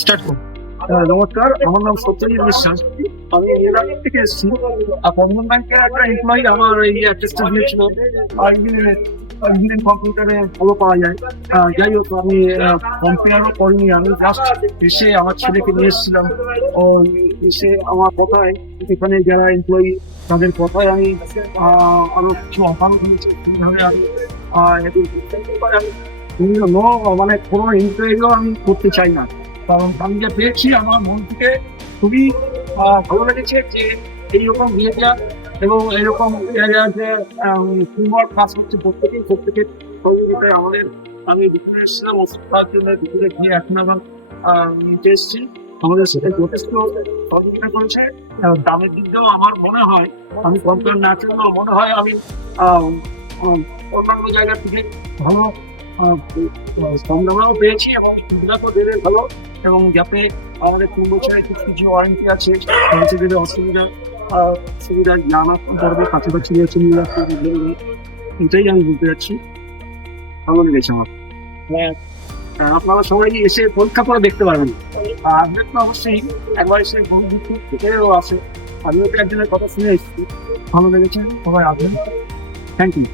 Start করুন। নমস্কার, আমার নাম সত্যজিৎ বিশ্বাস। আমি এলাকা থেকে এসেছি। বন্ধন ব্যাংকের একটা এমপ্লয়ি আমার এই অ্যাড্রেসটা দিয়েছিল। ইঞ্জিনিয়ারিং কম্পিউটারে ভালো পাওয়া যায়। যাই হোক, আমি কম্পেয়ারও করিনি, আমি জাস্ট এসে আমার ছেলেকে নিয়ে এসেছিলাম। ও এসে আমার কথায়, এখানে যারা এমপ্লয়ি তাদের কথায় আমি আরো কিছু অফার দিয়েছি কিভাবে আমি মানে কোনো ইন্টারভিউ আমি করতে চাই না, কারণ আমি যা পেয়েছি আমার মন থেকে খুবই ভালো লেগেছে যে এইরকম বিহেভিয়ার এবং এইরকম যে টিমওয়ার্ক কাজ করছে প্রত্যেকের সহযোগিতায় আমাদের। আমি দুপুরে এসেছিলাম ওষুধ খাওয়ার জন্য, দুপুরে গিয়ে এখন আবার নিতে এসেছি। আমাদের সাথে যথেষ্ট সহযোগিতা করেছে। দামের দিক দিয়েও আমার মনে হয়, আমি কম্পেয়ার না করলেও মনে হয় আমি অন্যান্য জায়গা থেকে ভালো কম দামেও পেয়েছি এবং সুবিধাও দেবে ভালো। এবং যাতে আমাদের 3 বছরের কিছু ওয়ারেন্টি আছে, মানুষের অসুবিধা সুবিধা জানা পড়বে, কাছাকাছি রয়েছে এটাই আমি বলতে যাচ্ছি। ভালো লেগেছে আমার। আপনারা সবাই এসে পরীক্ষা করে দেখতে পারবেন। আপডেট তো অবশ্যই একবার এসে বহু দূর থেকেও আসে। আমিও তো একজনের কথা শুনে এসেছি, ভালো লেগেছে, সবাই আসবেন। Thank you.